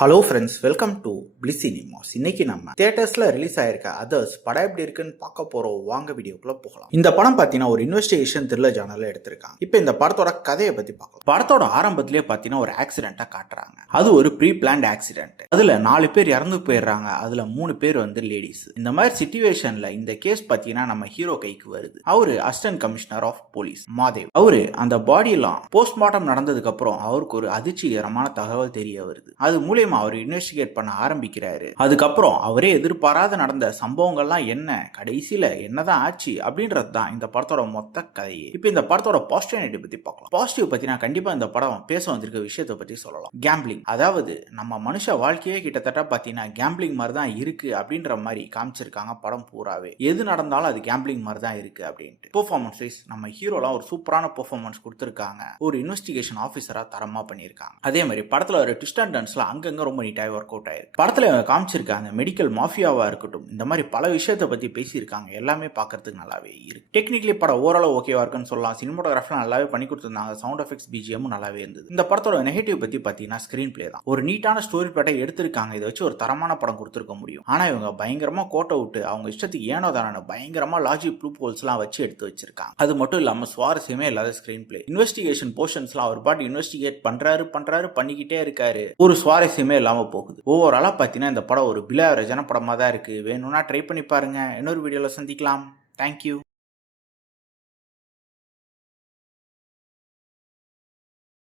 Hello friends, welcome to bliss cinemas. இன்னைக்கு நம்ம தியேட்டர்ஸ்ல release ஆயிருக்க அதர்ஸ் படம் எப்படி இருக்குன்னு பார்க்க போறோம். வாங்க வீடியோக்குள்ள போகலாம். இந்த படம் பார்த்தீங்கன்னா ஒரு இன்வெஸ்டிகேஷன் த்ரில்லர் ஜானர்ல எடுத்திருக்காங்க. இப்போ இந்த படத்தோட கதையை பத்தி பார்க்கலாம். படத்தோட ஆரம்பத்திலேயே பார்த்தீங்கன்னா ஒரு ஆக்சிடென்ட்டா காட்டுறாங்க. அது ஒரு ப்ரீ பிளான்ட் ஆக்சிடென்ட். அதுல 4 பேர் இறந்து போயிடுறாங்க. அதுல 3 பேர் வந்து லேடிஸ். இந்த மாதிரி சிச்சுவேஷன்ல இந்த கேஸ் பார்த்தீங்கன்னா நம்ம ஹீரோ கைக்கு வருது. அவரு assistant commissioner of police Madhev. அவரு அந்த பாடி எல்லாம் போஸ்ட்மார்ட்டம் நடந்ததுக்கு அப்புறம் அவருக்கு ஒரு அதிர்ச்சிகரமான தகவல் தெரிய வருது. அது மூலியமா அவர் இன்வெஸ்டிகேட் பண்ண ஆரம்பிக்கிறாரு. அதுக்கப்புறம் அவரே எதிர்பாராத நடந்த சம்பவங்கள்லாம் என்ன, கடைசியில என்னதான் ஆச்சு அப்படின்றது தான் இந்த படத்தோட மொத்த கதையே. இப்போ இந்த படத்தோட பாசிட்டிவ் பத்தி பார்க்கலாம். பாசிட்டிவ் பத்தி நான் கண்டிப்பா இந்த படம் பேச வந்திருக்க விஷயத்தை பத்தி சொல்லலாம். கேம்பிளிங், அதாவது நம்ம மனுஷ வாழ்க்கையே கிட்டத்தட்ட பாத்தீங்கன்னா கேம்பிளிங் மாதிரி தான் இருக்கு அப்படின்ற மாதிரி காமிச்சிருக்காங்க படம் பூராவே. எது நடந்தாலும் அது கேம்பிளிங் மாதிரி தான் இருக்கு அப்படின்ட்டு. பெர்ஃபார்மன்ஸ் வைஸ் நம்ம ஹீரோலாம் ஒரு சூப்பரான பெர்ஃபார்மன்ஸ் கொடுத்திருக்காங்க. ஒரு இன்வெஸ்டிகேஷன் ஆஃபீஸரா தரமா பண்ணியிருக்காங்க. அதே மாதிரி படத்துல ஒரு ட்விஸ்ட் அண்ட் டர்ன்ஸ்ல அங்கங்க ரொம்ப நீட்டாக ஒர்க் அவுட் ஆயிருக்கு. படத்துல காமிச்சிருக்காங்க மெடிக்கல் மாஃபியாவா இருக்கட்டும், இந்த மாதிரி பல விஷயத்தை பத்தி பேசியிருக்காங்க. எல்லாமே பார்க்கறதுக்கு நல்லாவே இருக்கு. டெக்னிக்கலி படம் ஓரளவு ஓகேவா இருக்குன்னு சொல்லலாம். சினிமோட்டோகிராஃபிலாம் நல்லாவே பண்ணி கொடுத்திருந்தாங்க. சவுண்ட் எஃபெக்ட்ஸ் பிஜிஎம் நல்லாவே இருந்தது. இந்த படத்தோட நெகட்டிவ் பத்தி பாத்தீங்கன்னா ஸ்கிரீன் பிளே தான். ஒரு நீட்டான ஸ்டோரி பிளாட்டை எடுத்திருக்காங்க. இதை வச்சு ஒரு தரமான படம் கொடுத்திருக்க முடியும். ஆனா இவங்க பயங்கரமா கோட்டை விட்டு அவங்க இஷ்டத்துக்கு ஏனோ தானே பயங்கரமா லாஜிக் ப்ளூ ஹோல்ஸ் எல்லாம் வச்சு எடுத்து வச்சிருக்காங்க. அது மட்டும் இல்லாம சுவாரஸ்யமே இல்லாத ஸ்கிரீன் பிளே. இன்வெஸ்டிகேஷன் போர்ஷன்ஸ்லாம் அவர் பாட்டு இன்வெஸ்டிகேட் பண்றாரு பண்ணிக்கிட்டே இருக்காரு. ஒரு சுவாரஸ்யமே இல்லாம போகுது. ஓவராலா பாத்தீங்கன்னா இந்த படம் ஒரு பிலோ ஆவரேஜான படமா தான் இருக்கு. வேணும்னா ட்ரை பண்ணி பாருங்க. இன்னொரு வீடியோல சந்திக்கலாம். தேங்க்யூ.